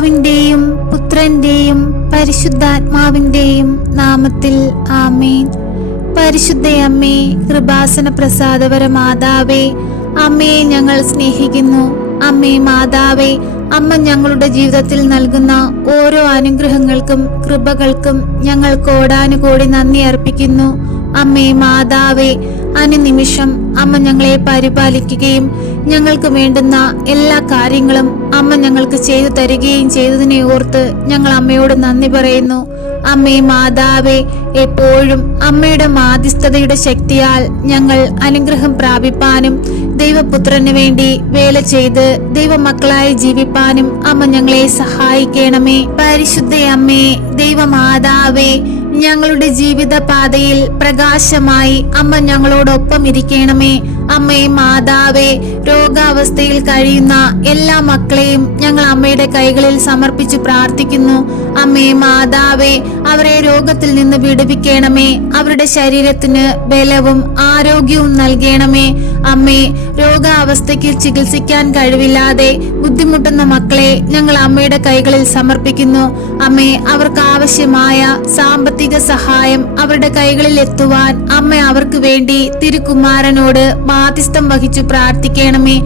പിതാവിന്റെയും പുത്രന്റെയും പരിശുദ്ധാത്മാവിന്റെയും നാമത്തിൽ ആമേൻ. പരിശുദ്ധയമ്മേ, കൃപാസന പ്രസാദപര മാതാവേ, അമ്മയെ ഞങ്ങൾ സ്നേഹിക്കുന്നു. അമ്മേ മാതാവേ, അമ്മ ഞങ്ങളുടെ ജീവിതത്തിൽ നൽകുന്ന ഓരോ അനുഗ്രഹങ്ങൾക്കും കൃപകൾക്കും ഞങ്ങൾ കോടാനുകോടി നന്ദി അർപ്പിക്കുന്നു. അമ്മേ മാതാവേ, അനുനിമിഷം അമ്മ ഞങ്ങളെ പരിപാലിക്കുകയും ഞങ്ങൾക്ക് വേണ്ടുന്ന എല്ലാ കാര്യങ്ങളും അമ്മ ഞങ്ങൾക്ക് ചെയ്തു തരികയും ചെയ്തതിനെ ഓർത്ത് ഞങ്ങൾ അമ്മയോട് നന്ദി പറയുന്നു. അമ്മേ മാതാവേ, എപ്പോഴും അമ്മയുടെ മാധ്യസ്ഥതയുടെ ശക്തിയാൽ ഞങ്ങൾ അനുഗ്രഹം പ്രാപിപ്പാനും ദൈവപുത്രന് വേണ്ടി വേല ചെയ്ത് ദൈവമക്കളായി ജീവിപ്പാനും അമ്മ ഞങ്ങളെ സഹായിക്കണമേ. പരിശുദ്ധയമ്മേ, ദൈവമാതാവേ, ഞങ്ങളുടെ ജീവിത പാതയിൽ പ്രകാശമായി അമ്മ ഞങ്ങളോടൊപ്പം ഇരിക്കണമേ. അമ്മേ മാതാവേ, രോഗാവസ്ഥയിൽ കഴിയുന്ന എല്ലാ മക്കളെയും ഞങ്ങൾ അമ്മയുടെ കൈകളിൽ സമർപ്പിച്ചു പ്രാർത്ഥിക്കുന്നു. അമ്മേ മാതാവേ, അവരെ രോഗത്തിൽ നിന്ന് വിടുവിക്കണമേ. അവരുടെ ശരീരത്തിന് ബലവും ആരോഗ്യവും നൽകണമേ. അമ്മേ, രോഗാവസ്ഥയ്ക്ക് ചികിത്സിക്കാൻ കഴിവില്ലാതെ ബുദ്ധിമുട്ടുന്ന മക്കളെ ഞങ്ങൾ അമ്മയുടെ കൈകളിൽ സമർപ്പിക്കുന്നു. അമ്മേ, അവർക്ക് ആവശ്യമായ സാമ്പത്തിക സഹായം അവരുടെ കൈകളിൽ എത്തുവാൻ അമ്മ അവർക്ക് വേണ്ടി തിരുക്കുമാരനോട് മാധ്യസ്ഥം വഹിച്ചു പ്രാർത്ഥിക്കണമേ.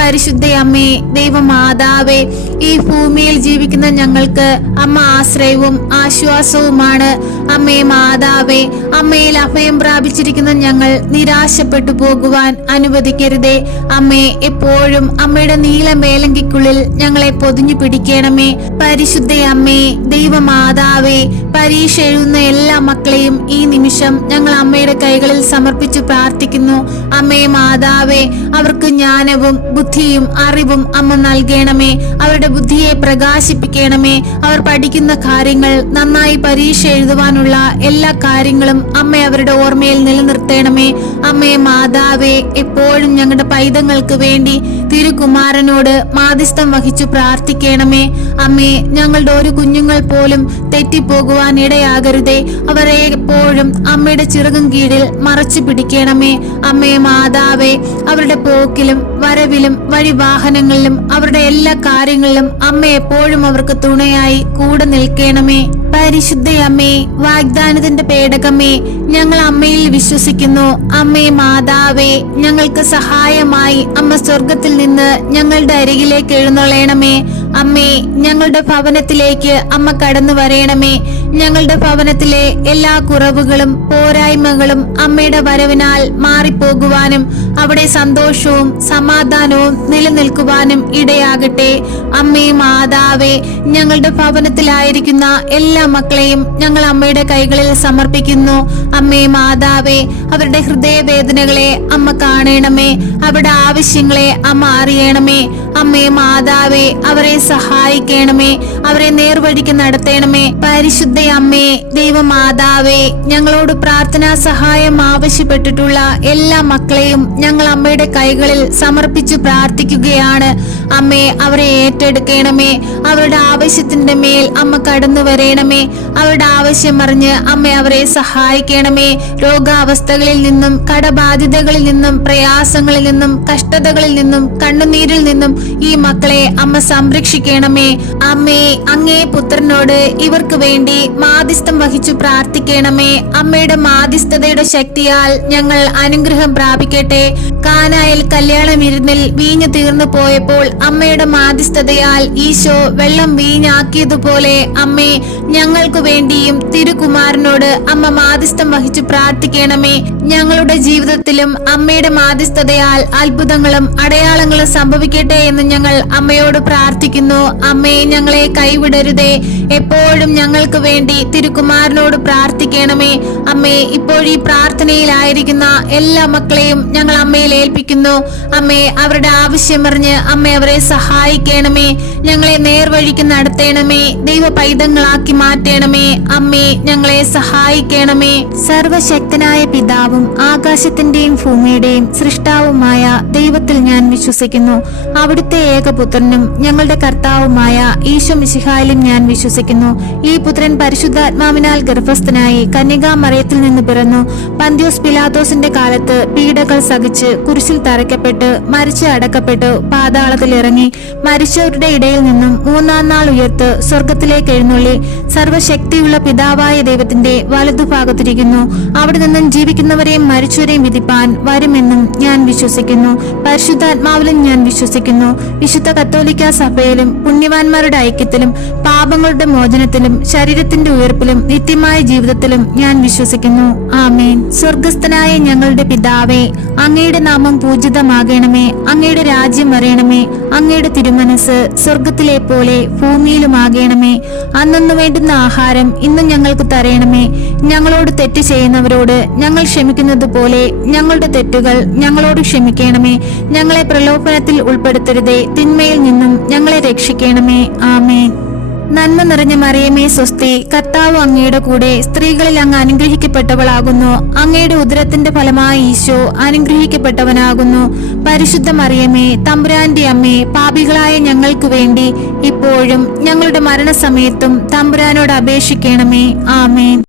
പരിശുദ്ധയമ്മേ, ദൈവമാതാവേ, ഈ ഭൂമിയിൽ ജീവിക്കുന്ന ഞങ്ങൾക്ക് അമ്മ ആശ്രയവും ആശ്വാസവുമാണ്. അമ്മേ മാതാവേ, അമ്മയിൽ അഭയം പ്രാപിച്ചിരിക്കുന്ന ഞങ്ങൾ നിരാശപ്പെട്ടു പോകുവാൻ അനുവദിക്കരുതേ. അമ്മേ, എപ്പോഴും അമ്മയുടെ നീല മേലങ്കിക്കുള്ളിൽ ഞങ്ങളെ പൊതിഞ്ഞു പിടിക്കണമേ. പരിശുദ്ധയമ്മേ, ദൈവമാതാവേ, പരീക്ഷ എഴുതുന്ന എല്ലാ മക്കളെയും ഈ നിമിഷം ഞങ്ങൾ അമ്മയുടെ കൈകളിൽ സമർപ്പിച്ചു പ്രാർത്ഥിക്കുന്നു. അമ്മേ മാതാവേ, അവർക്ക് ജ്ഞാനവും ബുദ്ധിയും അറിവും അമ്മ നൽകണമേ. അവരുടെ ബുദ്ധിയെ പ്രകാശിപ്പിക്കണമേ. അവർ പഠിക്കുന്ന കാര്യങ്ങൾ നന്നായി പരീക്ഷ എഴുതുവാനുള്ള എല്ലാ കാര്യങ്ങളും അമ്മ അവരുടെ ഓർമ്മയിൽ നിലനിർത്തണമേ. അമ്മേ മാതാവേ, എപ്പോഴും ഞങ്ങളുടെ പൈതങ്ങൾക്ക് വേണ്ടി തിരുകുമാരനോട് മാധ്യസ്ഥം വഹിച്ചു പ്രാർത്ഥിക്കണമേ. അമ്മേ, ഞങ്ങളുടെ ഒരു കുഞ്ഞുങ്ങൾ പോലും തെറ്റിപ്പോകുവാൻ ഇടയാകരുതേ. അവരെ എപ്പോഴും അമ്മയുടെ ചിറകും കീഴിൽ മറച്ചു പിടിക്കണമേ. അമ്മേ മാതാവേ, അവരുടെ പോക്കിലും വരവിലും വഴിവാഹനങ്ങളിലും അവരുടെ എല്ലാ കാര്യങ്ങളിലും അമ്മ എപ്പോഴും അവർക്ക് തുണയായി കൂടെ നിൽക്കണമേ. പരിശുദ്ധയമ്മേ, വാഗ്ദാനത്തിന്റെ പേടകമേ, ഞങ്ങൾ അമ്മയിൽ വിശ്വസിക്കുന്നു. അമ്മേ മാതാവേ, ഞങ്ങൾക്ക് സഹായമായി അമ്മ സ്വർഗത്തിൽ നിന്ന് ഞങ്ങളുടെ അരികിലേക്ക് എഴുന്നള്ളണമേ. അമ്മേ, ഞങ്ങളുടെ ഭവനത്തിലേക്ക് അമ്മ കടന്നു വരയണമേ. ഞങ്ങളുടെ ഭവനത്തിലെ എല്ലാ കുറവുകളും പോരായ്മകളും അമ്മയുടെ വരവിനാൽ മാറിപ്പോകുവാനും അവിടെ സന്തോഷവും സമാധാനവും നിലനിൽക്കുവാനും ഇടയാകട്ടെ. അമ്മേ മാതാവേ, ഞങ്ങളുടെ ഭവനത്തിലായിരിക്കുന്ന എല്ലാ മക്കളെയും ഞങ്ങൾ അമ്മയുടെ കൈകളിൽ സമർപ്പിക്കുന്നു. അമ്മേ മാതാവേ, അവരുടെ ഹൃദയവേദനകളെ അമ്മ കാണണമേ. അവരുടെ ആവശ്യങ്ങളെ അമ്മ അറിയണമേ. അമ്മേ മാതാവേ, അവരെ സഹായിക്കണമേ. അവരെ നേർവഴിക്ക് നടത്തണമേ. പരിശുദ്ധ അമ്മേ, ദൈവമാതാവേ, ഞങ്ങളോട് പ്രാർത്ഥനാ സഹായം ആവശ്യപ്പെട്ടിട്ടുള്ള എല്ലാ മക്കളെയും ഞങ്ങൾ അമ്മയുടെ കൈകളിൽ സമർപ്പിച്ചു പ്രാർത്ഥിക്കുകയാണ്. അമ്മേ, അവരെ ഏറ്റെടുക്കണമേ. അവരുടെ ആവശ്യത്തിന്റെ മേൽ അമ്മ കടന്നു വരയണമേ. അവരുടെ ആവശ്യം അറിഞ്ഞ് അമ്മ അവരെ സഹായിക്കണമേ. രോഗാവസ്ഥകളിൽ നിന്നും കടബാധ്യതകളിൽ നിന്നും പ്രയാസങ്ങളിൽ നിന്നും കഷ്ടതകളിൽ നിന്നും കണ്ണുനീരിൽ നിന്നും ഈ മക്കളെ അമ്മ സംരക്ഷിക്കണമേ. അമ്മേ, അങ്ങേ പുത്രനോട് ഇവർക്ക് വേണ്ടി മാധ്യസ്ഥം വഹിച്ചു പ്രാർത്ഥിക്കണമേ. അമ്മയുടെ മാധ്യസ്ഥതയുടെ ശക്തിയാൽ ഞങ്ങൾ അനുഗ്രഹം പ്രാപിക്കട്ടെ. കാനായിൽ കല്യാണ വിരുന്നിൽ വീഞ്ഞു തീർന്നു പോയപ്പോൾ അമ്മയുടെ മാധ്യസ്ഥതയാൽ ഈശോ വെള്ളം വീഞ്ഞാക്കിയതുപോലെ അമ്മേ, ഞങ്ങൾക്ക് വേണ്ടിയും തിരുകുമാരനോട് അമ്മ മാധ്യസ്ഥം വഹിച്ചു പ്രാർത്ഥിക്കണമേ. ഞങ്ങളുടെ ജീവിതത്തിലും അമ്മയുടെ മാധ്യസ്ഥതയാൽ അത്ഭുതങ്ങളും അടയാളങ്ങളും സംഭവിക്കട്ടെ എന്ന് ഞങ്ങൾ അമ്മയോട് പ്രാർത്ഥിക്കുന്നു. അമ്മേ, ഞങ്ങളെ കൈവിടരുതേ. എപ്പോഴും ഞങ്ങൾക്ക് വേണ്ടി തിരുകുമാരനോട് പ്രാർത്ഥിക്കണമേ. അമ്മേ, ഇപ്പോൾ ഈ പ്രാർത്ഥനയിലായിരിക്കുന്ന എല്ലാ മക്കളെയും ഞങ്ങൾ അമ്മയിൽ ഏൽപ്പിക്കുന്നു. അമ്മേ, അവരുടെ ആവശ്യമറിഞ്ഞ് അമ്മ അവരെ സഹായിക്കണമേ. ഞങ്ങളെ നേർവഴിക്ക് നടത്തണമേ. ദൈവ പൈതങ്ങളാക്കി മാറ്റണമേ. അമ്മേ, ഞങ്ങളെ സഹായിക്കണമേ. സർവശക്തനായ പിതാവും ആകാശത്തിന്റെയും ഭൂമിയുടെയും സൃഷ്ടാവുമായ ദൈവത്തിൽ ഞാൻ വിശ്വസിക്കുന്നു. അവിടുത്തെ ഏകപുത്രനും ഞങ്ങളുടെ കർത്താവുമായ ഈശോ മിശിഹായിലും ഞാൻ വിശ്വസിക്കുന്നു. ഈ പുത്രൻ പരിശുദ്ധാത്മാവിനാൽ ഗർഭസ്ഥനായി കന്യകാമറിയത്തിൽ നിന്ന് പിറന്നു. പന്തിയോസ് പിലാത്തോസിന്റെ കാലത്ത് പീഡകൾ സഹിച്ച് കുരിശിൽ തറയ്ക്കപ്പെട്ട് മരിച്ച് അടക്കപ്പെട്ടു പാതാളത്തിൽ ഇറങ്ങി മരിച്ചവരുടെ ഇടയിൽ നിന്നും മൂന്നാം നാൾ ഉയർത്ത് സ്വർഗത്തിലേക്ക് എഴുന്നള്ളി സർവശക്തിയുള്ള പിതാവായ ദൈവത്തിന്റെ വലതുഭാഗത്തിരിക്കുന്നു. അവിടെ നിന്നും ജീവിക്കുന്നവരെയും മരിച്ചവരെയും വിധിപ്പാൻ വരുമെന്നും ഞാൻ വിശ്വസിക്കുന്നു. പരിശുദ്ധാത്മാവിലും ഞാൻ വിശ്വസിക്കുന്നു. വിശുദ്ധ കത്തോലിക്ക സഭയിലും പുണ്യവാന്മാരുടെ ഐക്യത്തിലും പാപങ്ങളുടെ മോചനത്തിലും ശരീരത്തിന്റെ ഉയർപ്പിലും നിത്യമായ ജീവിതത്തിലും ഞാൻ വിശ്വസിക്കുന്നു. ആമേൻ. സ്വർഗസ്ഥനായ ഞങ്ങളുടെ പിതാവേ, അങ്ങയുടെ നാമം പൂജിതമാകണമേ. അങ്ങയുടെ രാജ്യം വരയണമേ. അങ്ങയുടെ തിരുമനസ് സ്വർഗത്തിലെ പോലെ ഭൂമിയിലുമാകണമേ. അന്നു വേണ്ടുന്ന ആഹാരം ഇന്നും ഞങ്ങൾക്ക് തരയണമേ. ഞങ്ങളോട് തെറ്റ് ചെയ്യുന്നവരോട് ഞങ്ങൾ ക്ഷമിക്കുന്നത് പോലെ ഞങ്ങളുടെ തെറ്റുകൾ ഞങ്ങളോട് ക്ഷമിക്കണമേ. ഞങ്ങളെ പ്രലോഭനത്തിൽ ഉൾപ്പെടുത്തരുതേ, തിന്മയിൽ നിന്നും ഞങ്ങളെ രക്ഷിക്കണമേ. ആമേൻ. നന്മ നിറഞ്ഞ മറിയമേ സ്വസ്തി, കർത്താവ് അങ്ങയുടെ കൂടെ സ്ത്രീകളിൽ അങ്ങ് അനുഗ്രഹിക്കപ്പെട്ടവളാകുന്നു. അങ്ങയുടെ ഉദരത്തിന്റെ ഫലമായ ഈശോ അനുഗ്രഹിക്കപ്പെട്ടവനാകുന്നു. പരിശുദ്ധ മറിയമേ, തമ്പുരാന്റെ അമ്മേ, പാപികളായ ഞങ്ങൾക്ക് വേണ്ടി ഇപ്പോഴും ഞങ്ങളുടെ മരണസമയത്തും തമ്പുരാനോട് അപേക്ഷിക്കണമേ. ആമേൻ.